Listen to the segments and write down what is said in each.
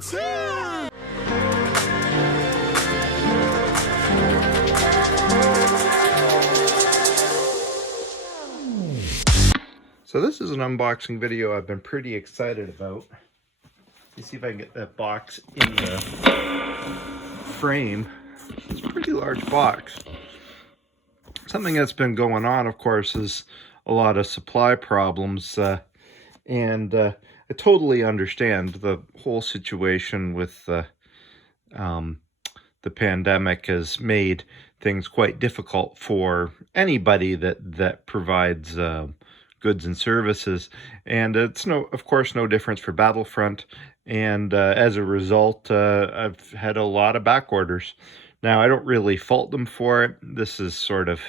It's here! So this is an unboxing video I've been pretty excited about. Let's see if I can get that box in the frame. It's a pretty large box. Something that's been going on, of course, is a lot of supply problems. And I totally understand the whole situation with the pandemic has made things quite difficult for anybody that provides goods and services, and it's of course no difference for Battlefront. And as a result, I've had a lot of back orders. Now, I don't really fault them for it. This is sort of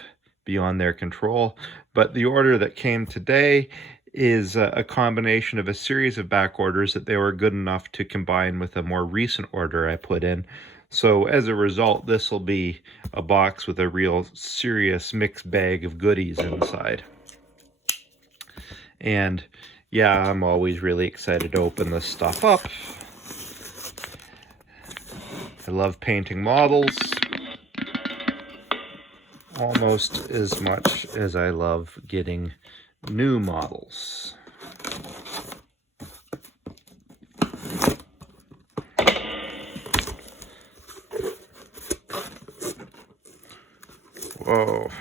beyond their control, but the order that came today is a combination of a series of back orders that they were good enough to combine with a more recent order I put in. So as a result, this will be a box with a real serious mixed bag of goodies inside. And yeah, I'm always really excited to open this stuff up. I love painting models almost as much as I love getting new models. Whoa,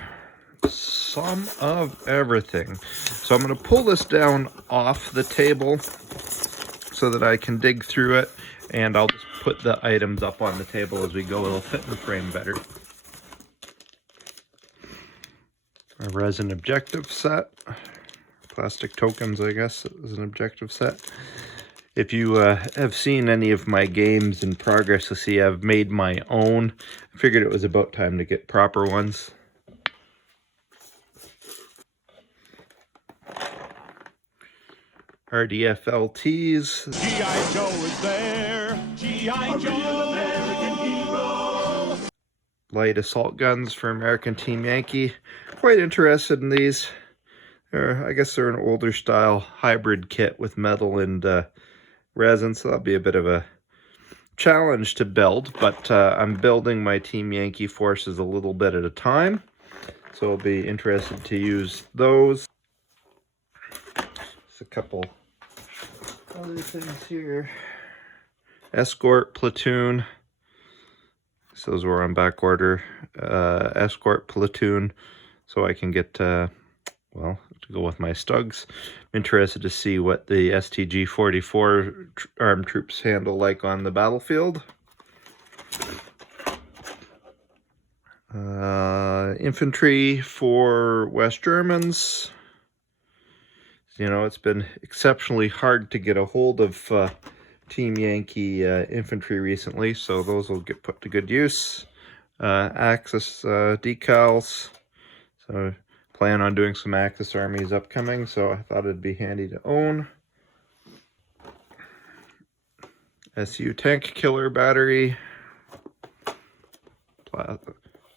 some of everything. So I'm going to pull this down off the table so that I can dig through it, and I'll just put the items up on the table as we go. It'll fit in the frame better. A resin objective set. Plastic tokens, I guess, is an objective set. If you have seen any of my games in progress, you'll see I've made my own. I figured it was about time to get proper ones. RDFLTs. G.I. Joe is there. G.I. Joe, American hero. Light assault guns for American Team Yankee. Quite interested in these. I guess they're an older style hybrid kit with metal and resin, so that'll be a bit of a challenge to build, but I'm building my Team Yankee forces a little bit at a time, so I'll be interested to use those. There's a couple other things here. Escort platoon. So those were on back order. Escort platoon, so I can get well, to go with my Stugs. I'm interested to see what the STG-44 armed troops handle like on the battlefield. Infantry for West Germans. You know, it's been exceptionally hard to get a hold of Team Yankee infantry recently, so those will get put to good use. Axis decals. So plan on doing some Axis armies upcoming, so I thought it'd be handy to own. SU tank killer battery.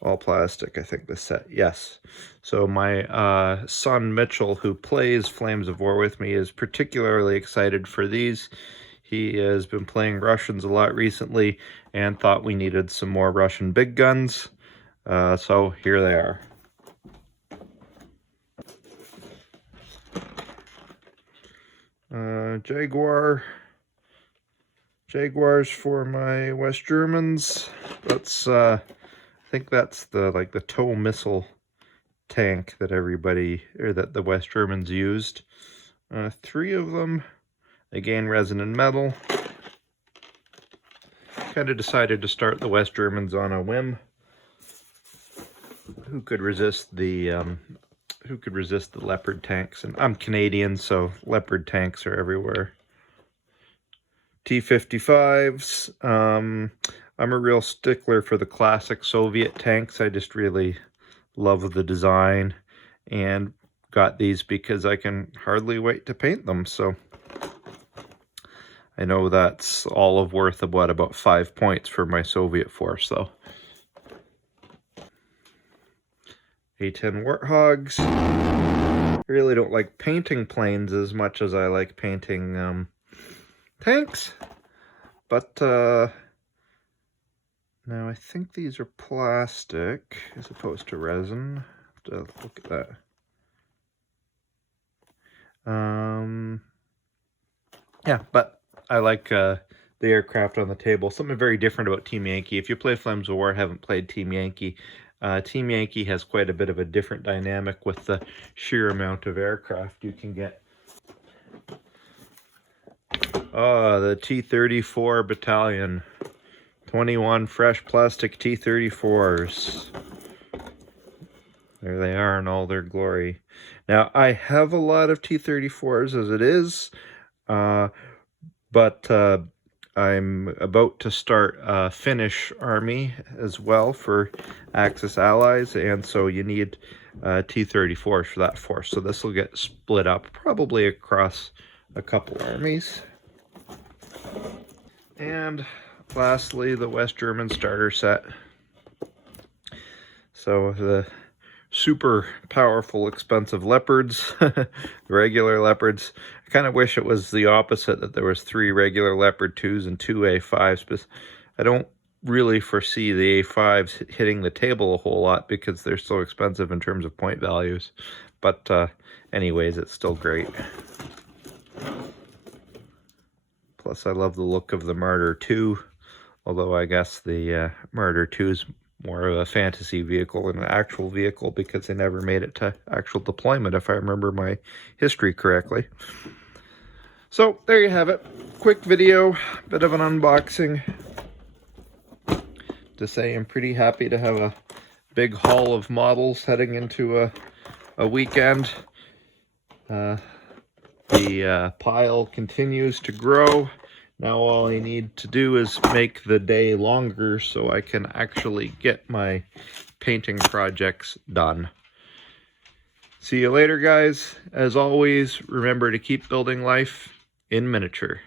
All plastic, I think, this set. Yes. So my son Mitchell, who plays Flames of War with me, is particularly excited for these. He has been playing Russians a lot recently and thought we needed some more Russian big guns. So here they are. Jaguars for my West Germans. That's I think that's the TOW missile tank that everybody, or that the West Germans used. 3 of them. Again, resin and metal. Kind of decided to start the West Germans on a whim. Who could resist the Leopard tanks? And I'm Canadian, so Leopard tanks are everywhere. T-55s. I'm a real stickler for the classic Soviet tanks. I just really love the design, and got these because I can hardly wait to paint them. So I know that's all of worth of what, about 5 points for my Soviet force, though. A-10 Warthogs. I really don't like painting planes as much as I like painting tanks, But now I think these are plastic as opposed to resin. Have to look at that. Yeah, but I like the aircraft on the table. Something very different about Team Yankee. If you play Flames of War, haven't played Team Yankee, Team Yankee has quite a bit of a different dynamic with the sheer amount of aircraft you can get. The T-34 Battalion. 21 fresh plastic T-34s. There they are in all their glory. Now, I have a lot of T-34s as it is, but I'm about to start a Finnish army as well for Axis allies, and so you need T-34s for that force. So this will get split up probably across a couple armies. And lastly, the West German starter set. So the super powerful, expensive leopards, regular leopards. I kind of wish it was the opposite, that there was 3 regular leopard 2s and 2 A5s, but I don't really foresee the A5s hitting the table a whole lot because they're so expensive in terms of point values. But anyways, it's still great. Plus, I love the look of the Martyr 2, although I guess the Martyr 2 is more of a fantasy vehicle than an actual vehicle because they never made it to actual deployment, if I remember my history correctly. So, there you have it. Quick video, bit of an unboxing. To say I'm pretty happy to have a big haul of models heading into a weekend. The pile continues to grow. Now all I need to do is make the day longer so I can actually get my painting projects done. See you later, guys. As always, remember to keep building life in miniature.